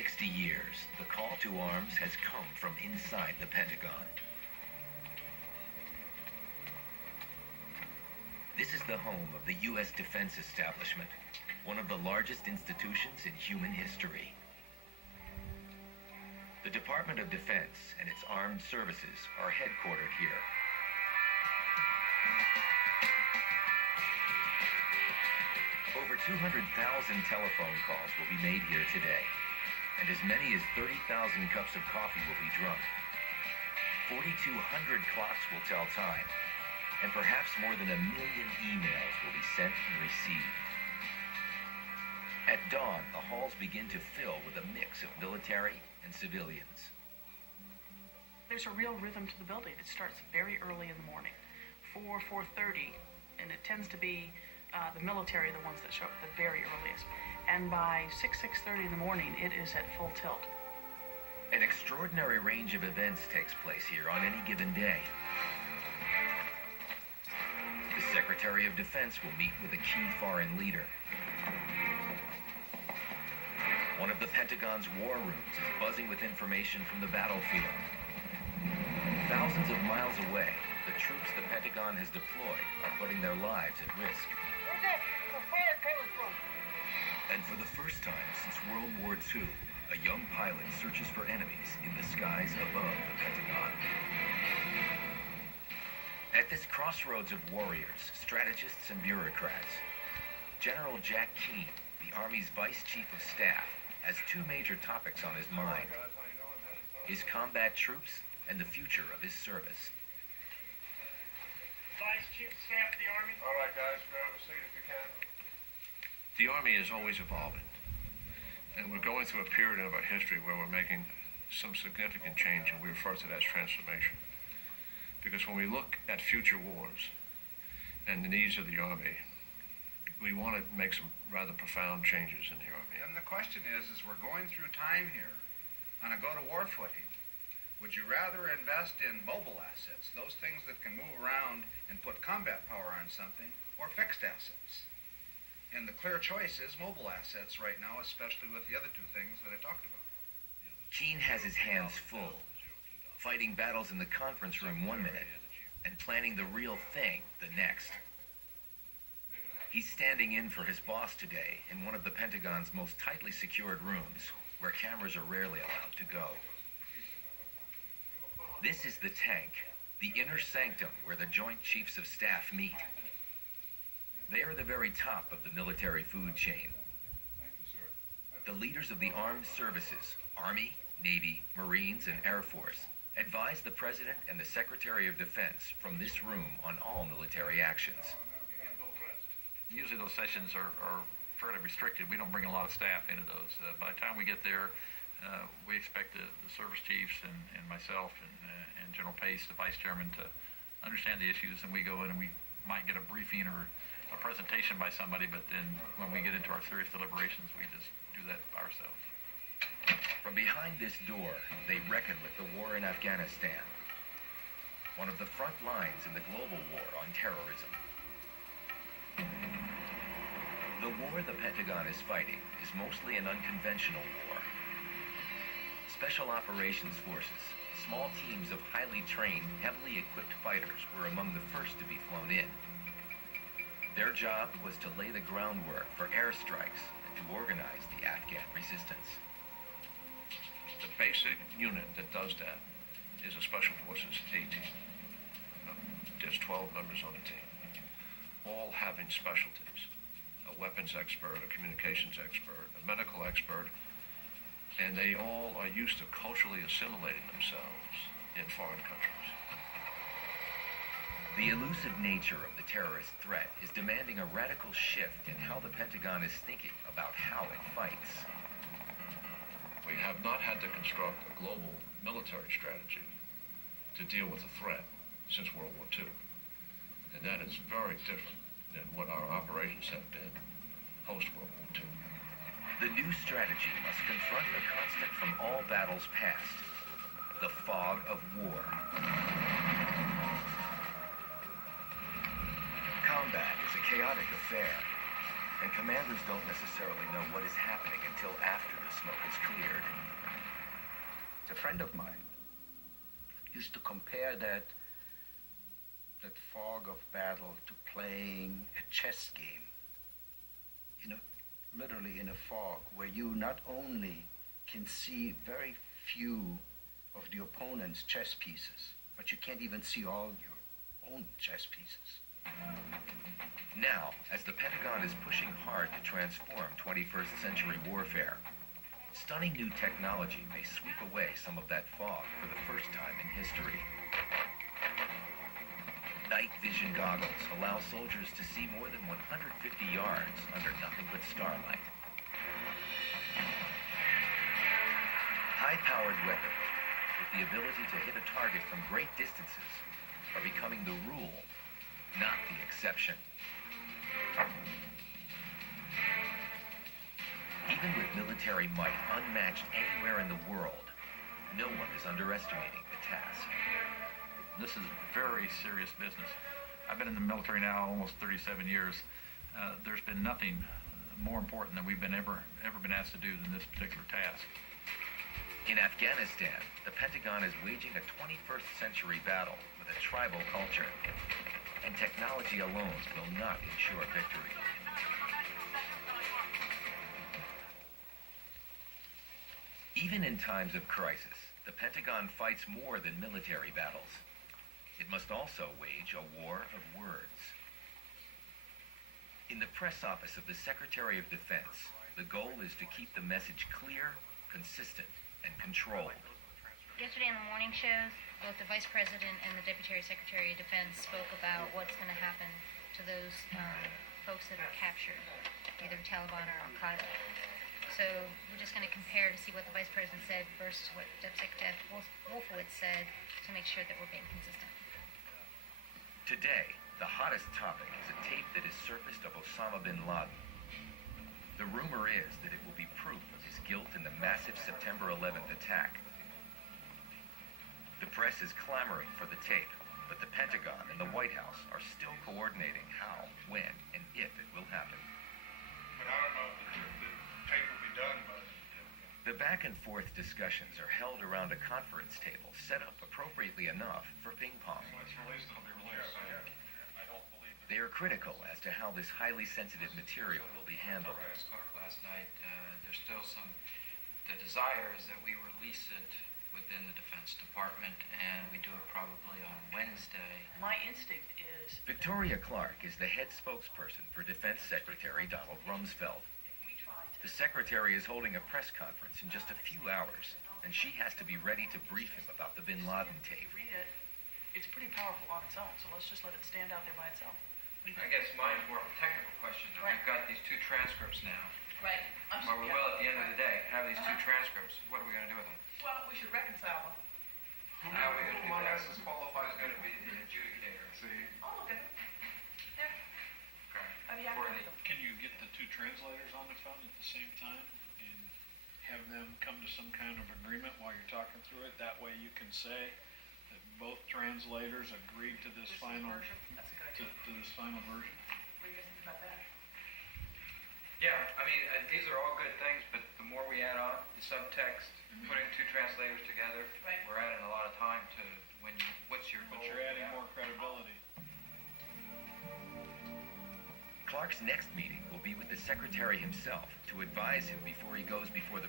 60 years, the call to arms has come from inside the Pentagon. This is the home of the U.S. defense establishment, one of the largest institutions in human history. The Department of Defense and its armed services are headquartered here. Over 200,000 telephone calls will be made here today, and as many as 30,000 cups of coffee will be drunk. 4,200 clocks will tell time, and perhaps more than 1 million emails will be sent and received. At dawn, the halls begin to fill with a mix of military and civilians. There's a real rhythm to the building. It starts very early in the morning, 4:30, and it tends to be the military, the ones that show up the very earliest. And by 6:30 in the morning, it is at full tilt. An extraordinary range of events takes place here on any given day. The Secretary of Defense will meet with a key foreign leader. One of the Pentagon's war rooms is buzzing with information from the battlefield. Thousands of miles away, the troops the Pentagon has deployed are putting their lives at risk. Where's that fire coming from? And for the first time since World War II, a young pilot searches for enemies in the skies above the Pentagon. At this crossroads of warriors, strategists, and bureaucrats, General Jack Keane, the Army's Vice Chief of Staff, has two major topics on his mind: his combat troops and the future of his service. Vice Chief of Staff of the Army. All right, guys, grab a seat if you can. The Army is always evolving, and we're going through a period of our history where we're making some significant change, and we refer to that as transformation. Because when we look at future wars and the needs of the Army, we want to make some rather profound changes in the Army. And the question is we're going through time here on a go-to-war footing. Would you rather invest in mobile assets, those things that can move around and put combat power on something, or fixed assets? And the clear choice is mobile assets right now, especially with the other two things that I talked about. Keane has his hands full, fighting battles in the conference room one minute and planning the real thing the next. He's standing in for his boss today in one of the Pentagon's most tightly secured rooms, where cameras are rarely allowed to go. This is the tank, the inner sanctum where the Joint Chiefs of Staff meet. They are the very top of the military food chain. The leaders of the armed services, Army, Navy, Marines, and Air Force, advise the President and the Secretary of Defense from this room on all military actions. Usually those sessions are fairly restricted. We don't bring a lot of staff into those. By the time we get there, we expect the service chiefs and myself and General Pace, the Vice Chairman, to understand the issues, and we go in and we might get a briefing or a presentation by somebody, but then when we get into our serious deliberations, we just do that by ourselves. From behind this door, they reckon with the war in Afghanistan, one of the front lines in the global war on terrorism. The war the Pentagon is fighting is mostly an unconventional war. Special Operations Forces, small teams of highly trained, heavily equipped fighters were among the first to be flown in. Their job was to lay the groundwork for airstrikes and to organize the Afghan resistance. The basic unit that does that is a Special Forces A team. There's 12 members on the team, all having specialties: a weapons expert, a communications expert, a medical expert, and they all are used to culturally assimilating themselves in foreign countries. The elusive nature of the terrorist threat is demanding a radical shift in how the Pentagon is thinking about how it fights. We have not had to construct a global military strategy to deal with the threat since World War II. And that is very different than what our operations have been post-World War II. The new strategy must confront the constant from all battles past, the fog of war. Combat is a chaotic affair, and commanders don't necessarily know what is happening until after the smoke is cleared. friend of mine used to compare that fog of battle to playing a chess game. Literally in a fog, where you not only can see very few of the opponent's chess pieces, but you can't even see all your own chess pieces. Now, as the Pentagon is pushing hard to transform 21st century warfare, stunning new technology may sweep away some of that fog for the first time in history. Night vision goggles allow soldiers to see more than 150 yards under nothing but starlight. High-powered weapons with the ability to hit a target from great distances are becoming the rule, not the exception. Even with military might unmatched anywhere in the world, no one is underestimating the task. This is very serious business. I've been in the military now almost 37 years. There's been nothing more important than we've been ever been asked to do than this particular task. In Afghanistan, the Pentagon is waging a 21st century battle with a tribal culture, and technology alone will not ensure victory. Even in times of crisis, the Pentagon fights more than military battles. It must also wage a war of words. In the press office of the Secretary of Defense, the goal is to keep the message clear, consistent, and controlled. Yesterday in the morning shows, both the Vice President and the Deputy Secretary of Defense spoke about what's going to happen to those folks that are captured, either Taliban or Al-Qaeda. So we're just going to compare to see what the Vice President said versus what Deputy Secretary Wolfowitz said to make sure that we're being consistent. Today, the hottest topic is a tape that is surfaced of Osama bin Laden. The rumor is that it will be proof of his guilt in the massive September 11th attack. The press is clamoring for the tape, but the Pentagon and the White House are still coordinating how, when, and if it will happen. But I don't know if the tape will be done, but... The back-and-forth discussions are held around a conference table set up appropriately enough for ping pong. When it's released, it'll be released. I don't believe They are critical as to how this highly sensitive material will be handled. Last night, there's still the desire is that we release it within the Defense Department, and we do it probably on Wednesday. My instinct is... Victoria Clark is the head spokesperson for Defense Secretary Donald Rumsfeld. The Secretary is holding a press conference in just a few hours, and she has to be ready to brief him about the bin Laden tape. Read it. It's pretty powerful on its own, so let's just let it stand out there by itself. I guess mine's more of a technical question. Right. We've got these two transcripts now. Right. Or we will at the end of the day have these two transcripts. What are we going to do with them? Well, we should reconcile them. How are we going to do One that? else is qualified is going to be The adjudicator. See? I'll look at it. Yeah. Okay. I'd be happy For to the- do them. Can you get the two translators on the phone at the same time and have them come to some kind of agreement while you're talking through it? That way you can say that both translators agreed to this This is the final, version. That's a good idea. to this final version. What do you guys think about that? Yeah, I mean, these are all good things, but the more we add on, the subtext, putting two translators together, Right. we're adding a lot of time to what's your But goal? you're adding more credibility. Clark's next meeting will be with the Secretary himself to advise him before he goes before the